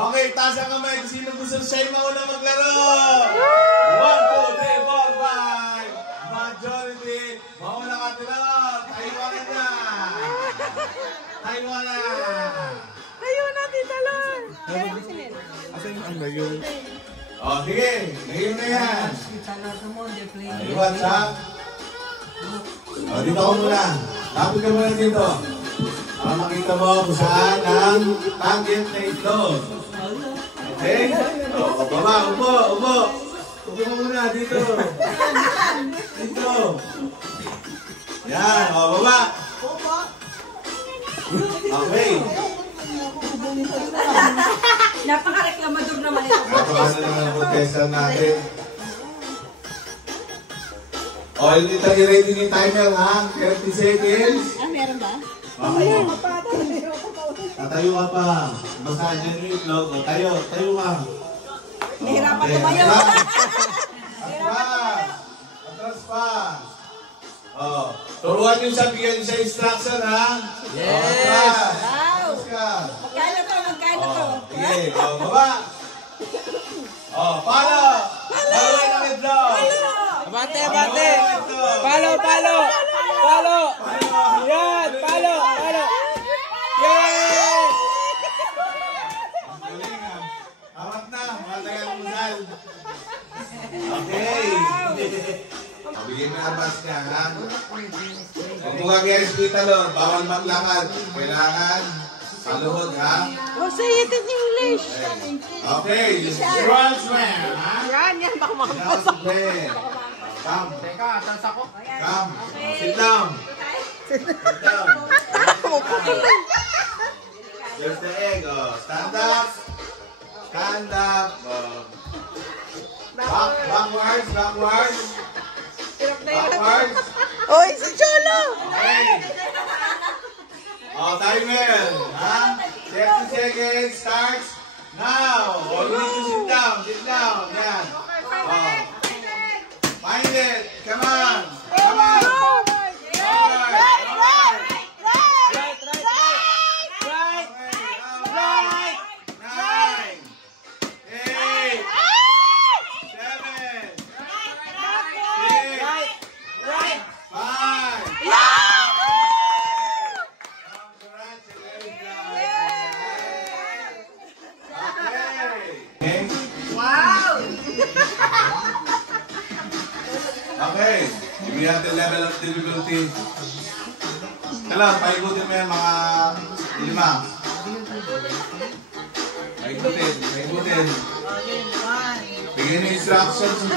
Okay, taas ang kamay. Sino gusto siya yung mauna maglaro? 1, 2, 3, 4, 5. Majority. Mauna ka tulad. Taiwanan na. Taiwanan. Ayun natin talon. Asan yung ano yung... O, sige. Ngayon na yan. Iwan siya. O, dito ako muna. Tapos ka muna dito. Para makita mo kung saan ang target na ito. Okay? O, baba. Upo. Upo ka muna dito. Dito. Yan. O, baba. Okay. Napaka-reklamador naman ito. Napakano naman ang protesta natin. O, hindi tayo ready ni timer ha? 30 seconds. Meron ba? Okay. Tatayo ka pa. Basahan dyan yung itlog. O, tayo ka. Nahirapan tumayo. Atras pa. O, turuan nyo siya, bigyan nyo siya instruction ha? Yes! Wow! Magkano to? Okay, o, baba. O, palo! Palo ng itlog! Abante! Palo! Yan! Palo! Yay! Ang galing ha. Awat na, matagal musal. Okay. Bigyan mo na bas niya ha. Kung mag-guess ko talon, bawal maglakad. Kailangan saluhod ha. Say it in English. Okay, strong man ha. Run yan, baka Strong man. Come. Teka, atras ako. Come. Sit down. There's the egg. Oh. Stand up. Oh. Backwards. Oy, si Cholo! Okay. Oh, timer. Ha? 30 seconds. Starts now. Oh, you need to sit down. Yan. Oh. Find it. Come on. Yeah! Bigyan natin level of difficulty. Kailangan, paikutin mo yan mga 5. Paikutin. Bigyan ng instructions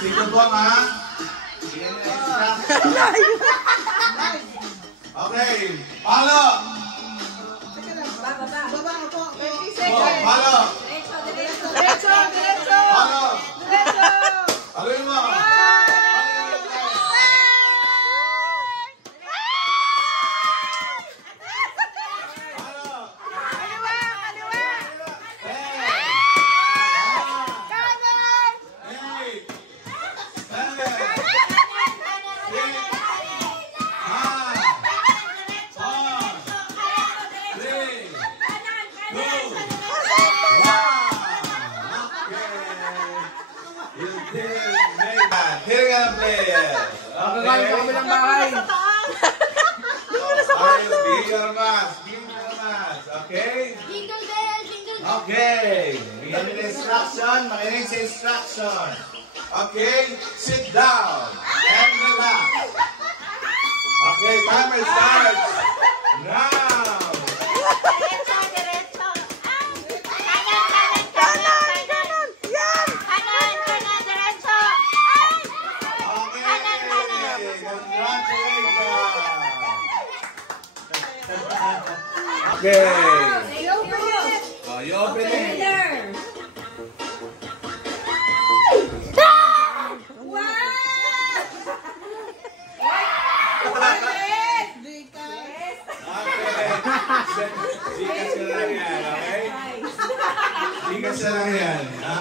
si Tubong, ha? Bigyan ng instructions. Okay, palo! Palo! Palo! Paloy mo! Magagaling ka kami ng bahay. Give your mask. Okay? Okay. Bigyan nila instruction. Makinig sa instruction. Okay? Sit down. And relax. Okay, timer starts. Now. Okay. Oh, you open it. Sikas ka lang yan, okay? Sikas ka lang yan.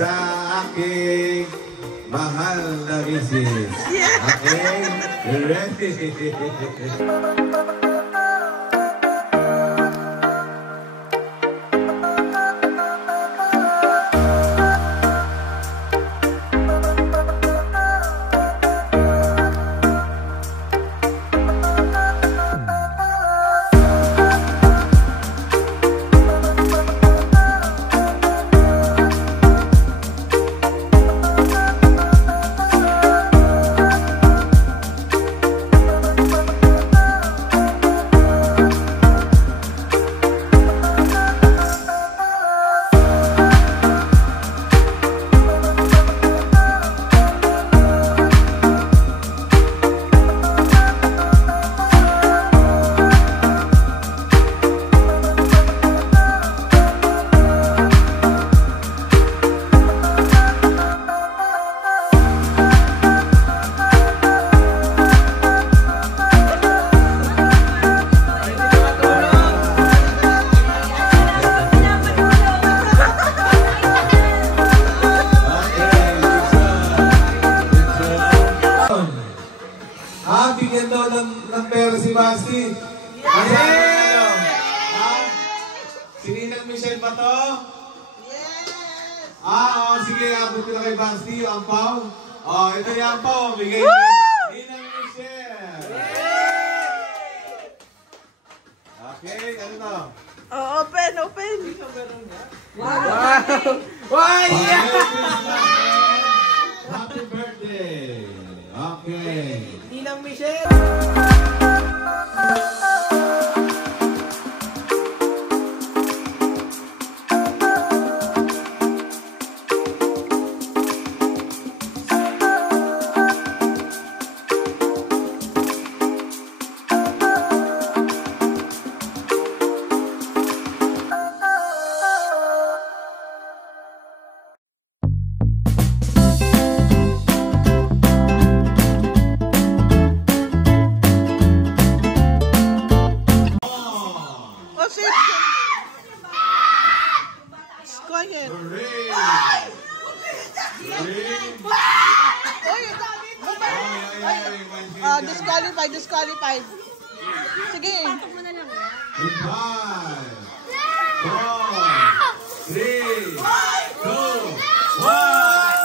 sa aking mahal na misis. Okay? Ready? Bigyan daw ng pera si Basti. Yes! Si Ninang Michelle ba to? Yes! Sige, abot ko na kay Basti, ang pao. Ito yung pao. Bigay ni Ninang Michelle. Okay, ano to? Open. Wow! Why? Happy birthday! Okay. Ninang Michelle! Quiet. Disqualified. Sige. 5, 4, 3, 2, 1.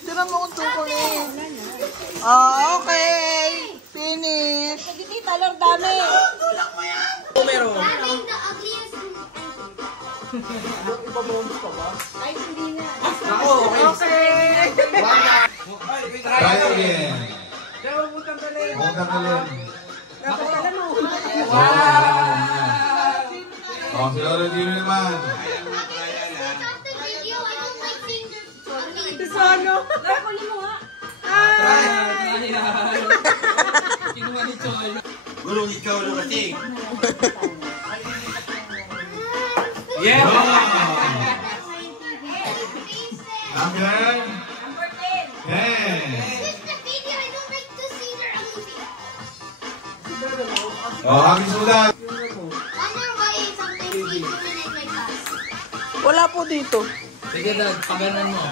Tira mo kung chocolate. Okay. Finish. Hindi, talong dami. Numero. Daming the ugliest. Ay, hindi na. Ako, okay. Try again. Huwag kang galing. Si Lolo Dino naman. Sono. Nakuli mo nga. Kinuha ni Cholo. Gulong ni Cholo kasi. Yeah! Number Number 10. 10. This is the video. I don't like to see their ugly face. Kami sulat. Wonder why sometimes we do it in my class. Wala po dito. Sige, Dad. Paganan mo.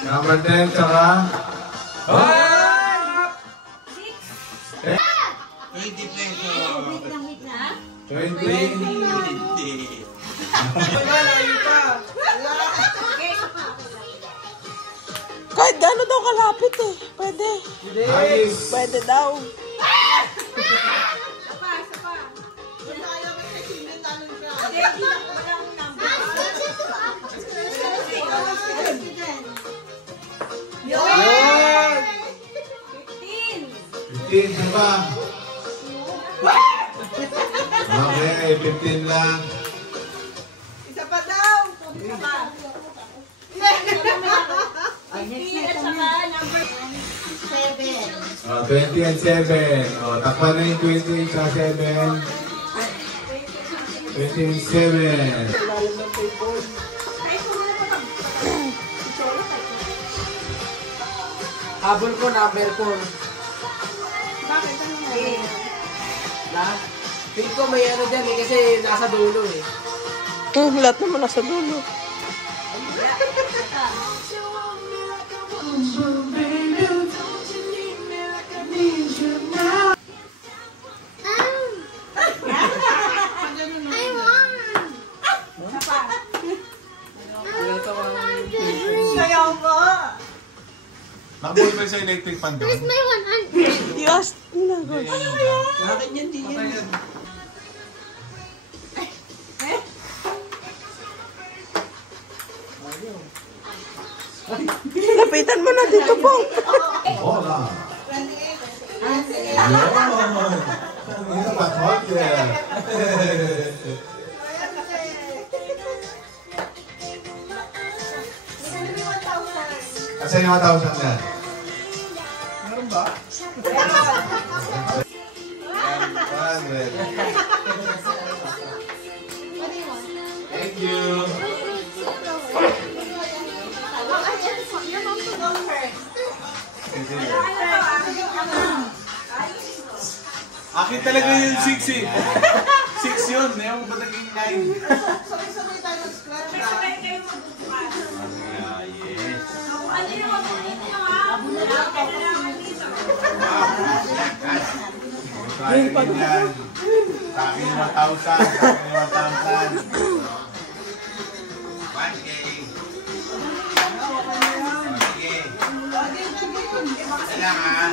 Number 10, tsaka... Six. 20 pesos. Wait na. 20. Hindi. Okay, isa pa. Kahit gano'n daw kalapit eh. Pwede. Nice. Pwede daw. Isa pa. Hindi, walang number. Yun! 15. 15, isa pa. Okay, 15 lang. Isa pa daw. Isa pa. 15 at saka number 7. 20 and 7. Takpan na yung 20 sa 7. 20 and 7. Habol ko, number 4. Bakit? Ano nga? Na? Feel ko may ano dyan eh, kasi nasa dulo eh. Lahat naman nasa dulo. I won! Kaya ba? Nakuha ba sa electric fan doon? Where's my 100? Yes. Nagod. Akin yan, di yan. Lapitan mo na dito po. bola. Yun. Ang ina ba, konti? Kasi yung 1,000 na. Meron ba? 100. Thank you. Akin talaga yung 6 eh. 6 yun. Ngayon ba naging 9? Trying yan. Sa akin yung 1,000. Sa akin yung 1,000. 1K. Kailangan ha.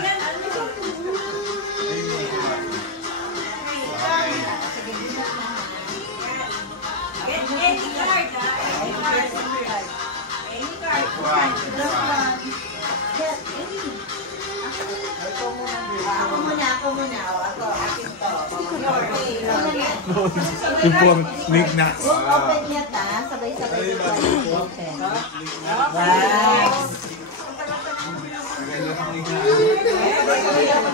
Ako muna. Ako, akin to. Yung pong knickknacks. Open niya ta, sabay-sabay ko open. Wow.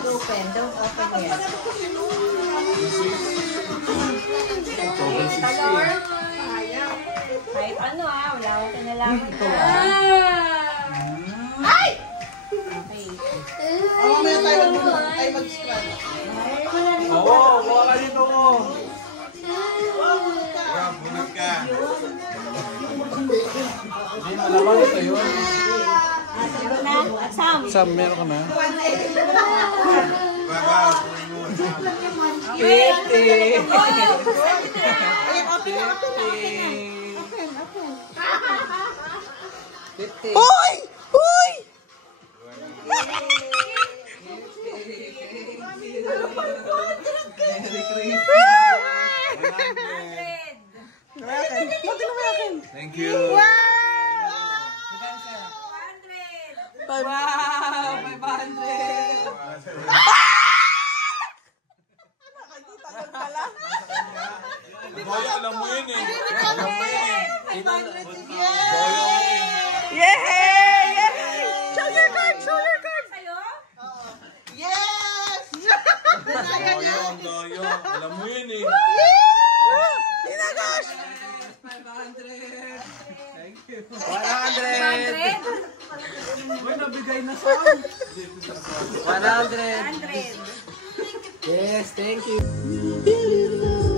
Open, don't open yet. Kahit ano wala akong kinalaman. Ay! Oo, kuha ka dito ko. Bunot ka. Malamang ito yun. Sam. Sam, meron ka na? Baba. Hoy! Hoy! Thank you. Wow! 500! Boy, alam mo yun eh. Alam mo yun eh. Boy, Yay! Yay! Show your card! Show your card! ang doyo. Alam mo yun eh. Tinagos! 100! Uy, nabigay na sa 100! Yes, thank you. Beautiful.